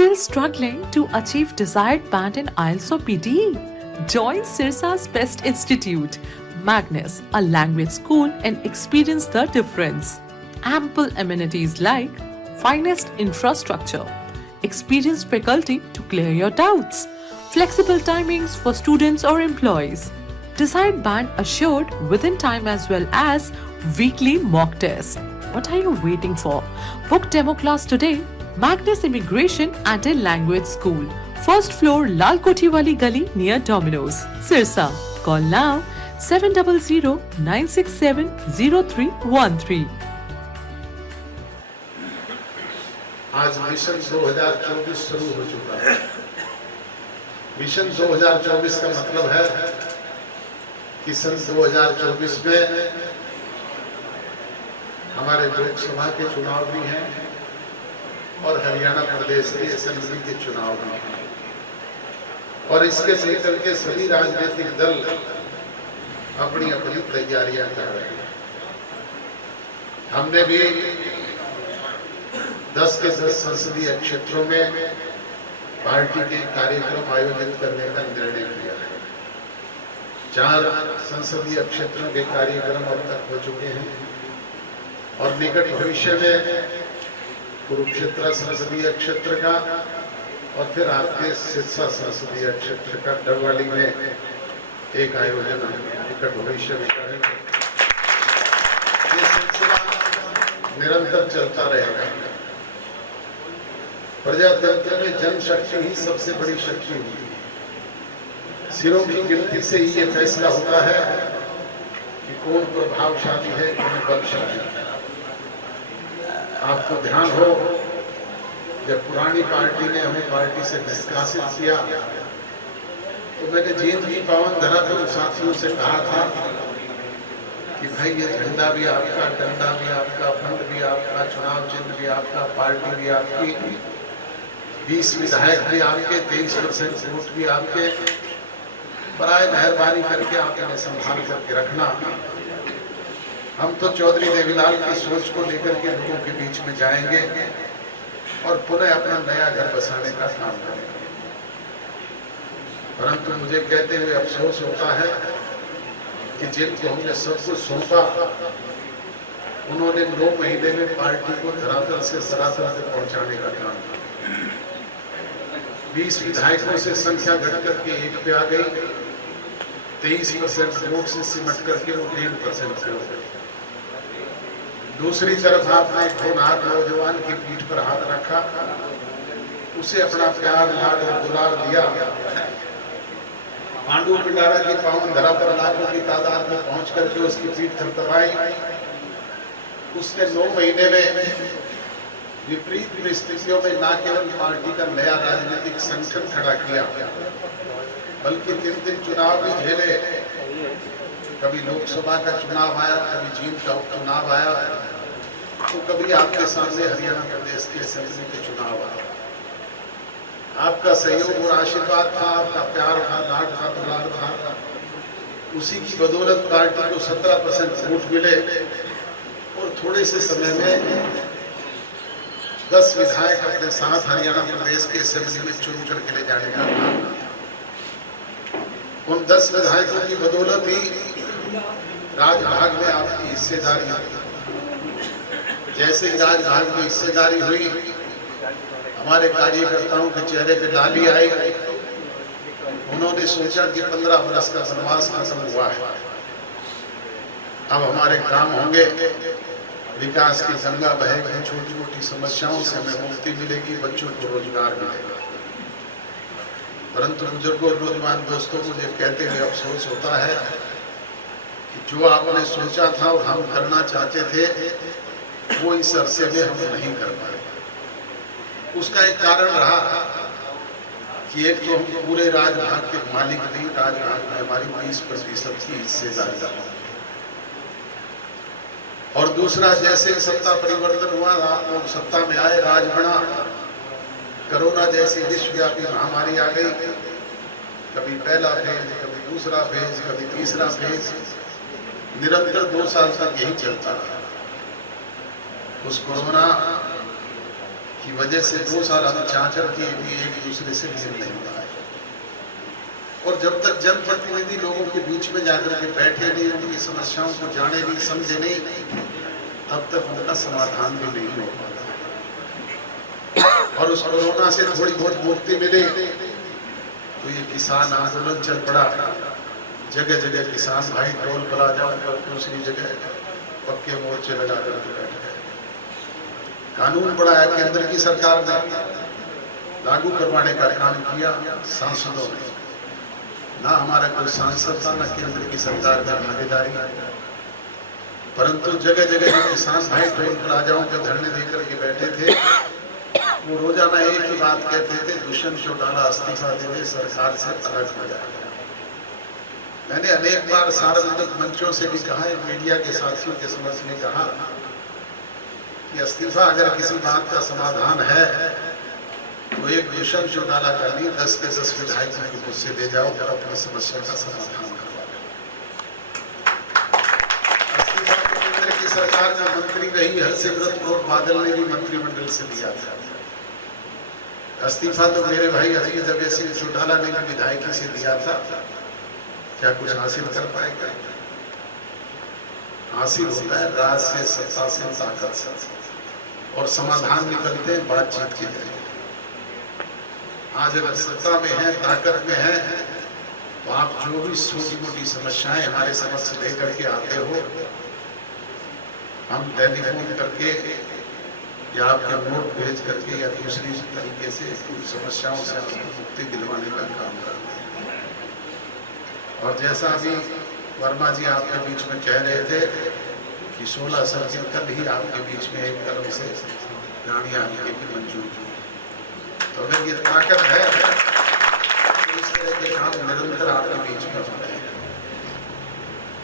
Still struggling to achieve desired band in IELTS or PTE? Join Sirsa's Best Institute, Magnus, a language school, and experience the difference. Ample amenities like finest infrastructure, experienced faculty to clear your doubts, flexible timings for students or employees, desired band assured within time as well as weekly mock tests. What are you waiting for? Book demo class today. Magnus Immigration and a Language School. First floor, Lal Koti Wali Gali near Domino's, Sirsa. Call now 700-967-0313. आज mission 2024 शुरू हो चुका है। Mission 2024 का मतलब है कि सन 2024 में हमारे लोकसभा के चुनाव भी हैं और हरियाणा प्रदेश के असेंबली के चुनाव भी हैं और इसके लेकर के सभी राजनीतिक दल अपनी अपनी तैयारियां कर रहे हैं। हमने भी 10 के 10 संसदीय क्षेत्रों में पार्टी के कार्यक्रम आयोजित करने का निर्णय किया है। 4 संसदीय क्षेत्रों के कार्यक्रम अब तक हो चुके हैं और निकट भविष्य में कुरुक्षेत्र संसदीय क्षेत्र का और फिर आपके सिरसा संसदीय क्षेत्र का डबवाली में एक आयोजन निकट भविष्य में करेंगे। ये सिलसिला निरंतर चलता रहेगा। प्रजातंत्र में जनशक्ति ही सबसे बड़ी शक्ति होती है। सिरों की गिनती से ही ये फैसला होता है कि कौन प्रभावशाली है, कौन बलशाली है। आपको ध्यान हो, जब पुरानी पार्टी ने हमें पार्टी से निष्कासित किया तो मैंने जींद की पावन धरा पर साथियों से कहा था कि भाई ये झंडा भी आपका, डंडा भी आपका, फंड भी आपका, चुनाव चिन्ह भी आपका, पार्टी भी आपकी, 20 विधायक भी आपके, 23% वोट भी आपके। बराए मेहरबानी करके आप इन्हें संभाल करके रखना। हम तो चौधरी देवीलाल की सोच को लेकर के लोगों के बीच में जाएंगे और पुनः अपना नया घर बसाने का काम करेंगे। परंतु मुझे कहते हुए अफसोस होता है कि जिनको हमने सब कुछ सौंपा उन्होंने 9 महीने में पार्टी को धरातल से सरातल तक पहुंचाने का काम किया। 20 विधायकों से संख्या घट करके 1 पे आ गई, 23% वोट से सिमट करके वो 1% पे हो गई। दूसरी तरफ आपने एक होनहार नौजवान की पीठ पर हाथ रखा, उसे अपना प्यार, लाड और दुलार दिया। पांडु पिंडारा की पावन धरा पर लाखों की तादाद में पहुंच करके उसकी पीठ थपथपाई। उसने 9 महीने में विपरीत परिस्थितियों में न केवल पार्टी का नया राजनीतिक संगठन खड़ा किया, बल्कि 3 चुनाव भी झेले। कभी लोकसभा का चुनाव आया, कभी जींद का उपचुनाव आया, तो कभी आपके सामने हरियाणा प्रदेश के असेंबली के चुनाव आया। आपका सहयोग और आशीर्वाद था, आपका प्यार था, लाड था, दुलार था। उसी की बदौलत पार्टी को 17% वोट मिले और थोड़े से समय में 10 विधायक अपने साथ हरियाणा प्रदेश के असेंबली में चुन करके ले जाने का काम। उन 10 विधायकों की बदौलत ही राजभाग में आपकी हिस्सेदारी हुई। जैसे ही राजभाग में हिस्सेदारी हुई, हमारे कार्यकर्ताओं के चेहरे पे लाली आई। उन्होंने सोचा कि 15 वर्ष का वनवास खत्म हुआ है, अब हमारे काम होंगे, विकास की गंगा बहेगी, छोटी छोटी समस्याओं से हमें मुक्ति मिलेगी, बच्चों को रोजगार मिलेगा। परंतु बुजुर्गों और नौजवान दोस्तों, मुझे कहते हुए अफसोस होता है कि जो आपने सोचा था और हम करना चाहते थे वो इस अरसे में हम नहीं कर पाए। उसका एक कारण रहा कि एक तो हम पूरे राजभाग के मालिक नहीं, राजभाग में हमारी 20% की हिस्सेदारी, और दूसरा जैसे सत्ता परिवर्तन हुआ, लोग सत्ता में आए, राज बना, कोरोना जैसी विश्वव्यापी महामारी आ गई। कभी पहला फेज, कभी दूसरा फेज, कभी तीसरा फेज, निरंतर 2 साल तक यही चलता रहा। उस कोरोना की वजह से 2 साल हम चाचर के भी एक दूसरे से मिल नहीं पाए। और जब तक जनप्रतिनिधि लोगों के बीच में जाकर के बैठे नहीं, उनकी समस्याओं को जाने नहीं, समझे नहीं, तब तक उनका समाधान भी नहीं हो पाता। और उस कोरोना से थोड़ी बहुत मुक्ति मिले तो ये किसान आंदोलन चल पड़ा। जगह जगह किसान भाई टोल प्लाजा पर, दूसरी जगह पक्के मोर्चे लगा कर बैठ गए। कानून बढ़ाया केंद्र की सरकार ने, लागू करवाने का काम किया सांसदों ने। ना हमारा कोई सांसद था, ना केंद्र की सरकार की भागीदारी, परंतु जगह जगह जो किसान भाई टोल प्लाजाओं के धरने देकर के बैठे थे, वो रोजाना एक ही बात कहते थे, दुष्यंत चौटाला इस्तीफा दे दे, सरकार से अलग हो जाए। मैंने अनेक बार सार्वजनिक मंचों से भी कहा है, मीडिया के साथियों के समक्ष में कहा कि इस्तीफा अगर किसी बात का समाधान है तो एक दुष्यंत चौटाला का नहीं, 10 के 10 विधायकों को मुझसे दे जाओ और अपनी समस्या का समाधान करवा लो। इस्तीफा केंद्र की सरकार में मंत्री रही हरसिमरत कौर बादल ने भी मंत्रिमंडल से दिया था। इस्तीफा तो मेरे भाई अजीज अभय सिंह चौटाला ने भी विधायकी से दिया था। क्या कुछ हासिल कर पाएगा? हासिल होता है राज से, सत्ता से, ताकत से, और समाधान निकलते हैं बातचीत के जरिए। आज अगर सत्ता में है, ताकत में है, तो आप जो भी छोटी मोटी समस्याएं हमारे समक्ष लेकर के आते हो, हम टेलीफोन करके या आपके नोट भेज करके या दूसरी तरीके से समस्याओं से आपको मुक्ति दिलवाने का काम करते हैं। और जैसा अभी वर्मा जी आपके बीच में कह रहे थे कि 16 सर्जिन कल ही आपके बीच में एक तरफ से गाड़ियां आने की मंजूर की, तो अगर ये ताकत है तो इस तरह के काम निरंतर आपके बीच में होते हैं।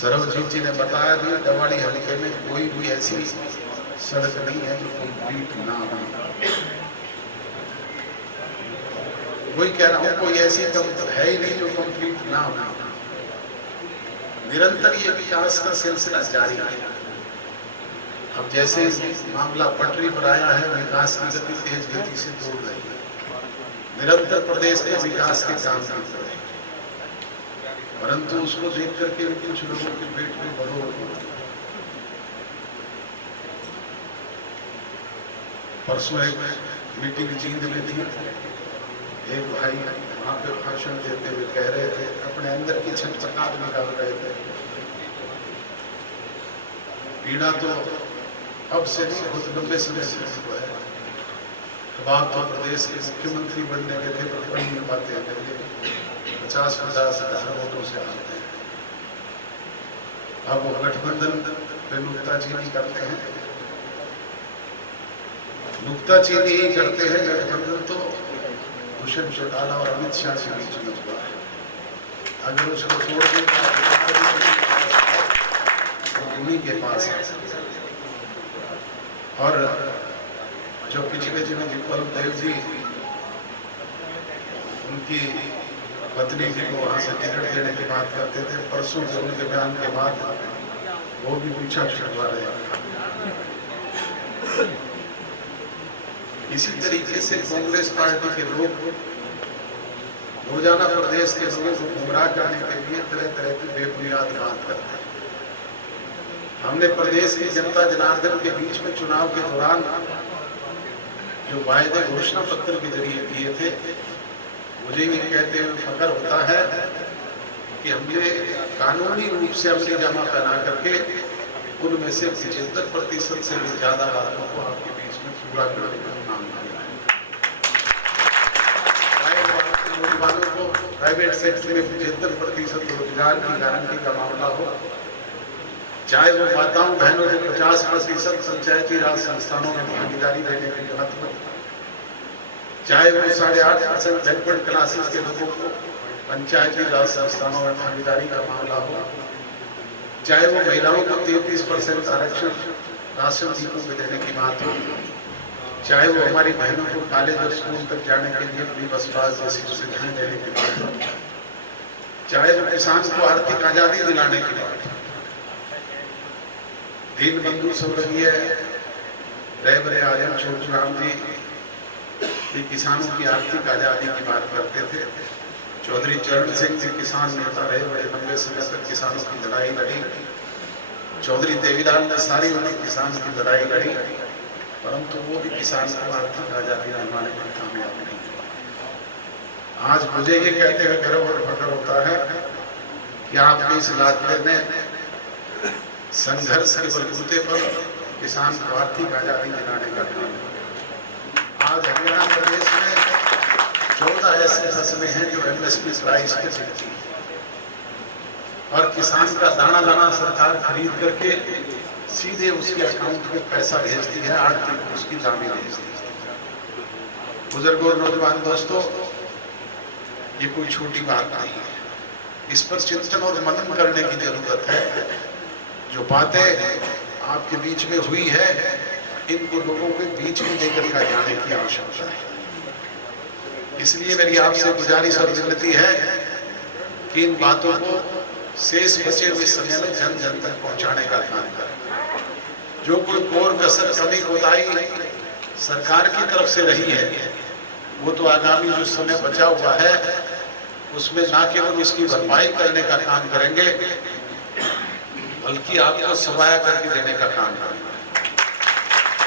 सरवजीत जी ने बताया भी, दवाड़ी हल्के में कोई भी ऐसी सड़क नहीं है जो कंप्लीट ना हो। वही कह रहा हूँ, कोई ऐसी है ही नहीं जो कंप्लीट ना हो। निरंतर ये विकास का सिलसिला जारी है। अब जैसे मामला पटरी पर आया है, विकास की गति तेज गति से दौड़ रही है। निरंतर प्रदेश में विकास के काम कर रहे हैं, परंतु उसको देख करके कुछ लोगों के पेट में बड़ोड़ हो। परसों एक मीटिंग जींद में थी, एक भाई वहाँ पे भाषण देते हुए कह रहे थे, अपने अंदर की छटपटाहट निकाल रहे थे। पीड़ा तो अब से नहीं, बहुत लंबे समय से हुआ है। अब आप तो प्रदेश के मुख्यमंत्री बनने के थे, पर बन नहीं पाते हैं, 50-50 वोटों से आते हैं। अब वो गठबंधन पे नुक्ताचीनी करते हैं, नुक्ताचीनी ही करते हैं। गठबंधन तो दुष्यंत चौटाला और अमित शाह के बीच में हुआ है। अगर उसको तोड़ दें तो उन्हीं के पास है। और जो पिछले दिनों विपल देव जी उनकी पत्नी जी को वहां से टिकट देने की बात करते थे, परसों से उनके बयान के बाद वो भी पीछा छुड़वा रहे हैं। इसी तरीके से कांग्रेस पार्टी के लोग रोजाना प्रदेश के लोगों को गुमराह करने के लिए तरह तरह की बेबुनियाद बात करते हैं। हमने प्रदेश की जनता जनार्दन के बीच में चुनाव के दौरान जो वायदे घोषणा पत्र के जरिए किए थे, मुझे ये कहते हुए फख्र होता है कि हमने कानूनी रूप से अमली जमा पहना करके उनमें से 75% से भी ज्यादा बातों को आपके बीच में पूरा करने का काम किया है। नौजवानों को प्राइवेट सेक्टर में 75% रोजगार की गारंटी का मामला हो, चाहे वो माताओं बहनों को 50% पंचायती राज संस्थानों में भागीदारी देने की बात हो, चाहे वो 8.5% बैकवर्ड क्लासेस के लोगों को पंचायती राज संस्थानों में भागीदारी का मामला हो, चाहे वो महिलाओं को 33% आरक्षण राशन डीपो में देने की बात हो, चाहे वो हमारी बहनों को कॉलेज और स्कूल तक जाने के लिए फ्री बस पास जैसी सुविधाएं देने की बात हो, चाहे वो किसान को आर्थिक आजादी दिलाने की बात हो। दीन बंधु स्वर्गीय रहबरे आजम छोटू राम जी कि किसानों की आर्थिक आज़ादी की बात करते थे। चौधरी चरण सिंह जी किसान नेता रहे, बड़े लंबे समय तक किसानों की लड़ाई लड़ी। चौधरी देवीलाल ने सारी उम्र किसान की लड़ाई लड़ी, परंतु वो भी किसान को आर्थिक आज़ादी दिलाने में कामयाब नहीं हुआ। आज मुझे ये कहते हुए गर्व और फख्र होता है कि आपके इस इलाके में संघर्ष के बलबूते पर किसान को आर्थिक आज़ादी दिलाने का काम है। आज हरियाणा प्रदेश में 14 ऐसे फसलें हैं जो MSP प्राइस पे चलती है और किसान का दाना दाना सरकार खरीद करके सीधे उसके अकाउंट में पैसा भेजती है, आर्थिक उसकी दामी भेजती है। बुजुर्गों और नौजवान दोस्तों, ये कोई छोटी बात नहीं है। इस पर चिंतन और मनन करने की जरूरत है। जो बातें आपके बीच में हुई है, इनको लोगों के बीच में लेकर का जाने की आवश्यकता है। इसलिए मेरी आपसे गुजारिश और विनती है कि इन बातों को शेष बचे हुए समय में जन जन तक पहुंचाने का काम करें। जो कोई कोर कसर कमी कोताही सरकार की तरफ से रही है, वो तो आगामी जो समय बचा हुआ है उसमें ना केवल उसकी भरपाई करने का काम करेंगे, बल्कि आपको सफाया करके देने का काम करेंगे।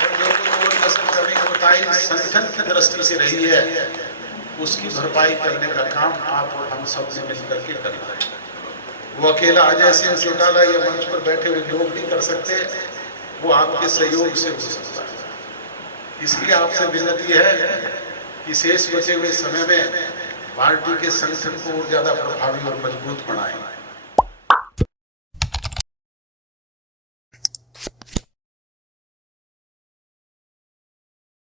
और जो कोई कसर कमी कोताही संगठन की दृष्टि से रही है, उसकी भरपाई करने का काम आप और हम सब ने मिलकर के करना है। वो अकेला अजय सिंह चौटाला या मंच पर बैठे हुए लोग नहीं कर सकते, वो आपके सहयोग से हो सकता है। इसलिए आपसे विनती है कि शेष बचे हुए समय में पार्टी के संगठन को और ज्यादा प्रभावी और मजबूत बनाएं।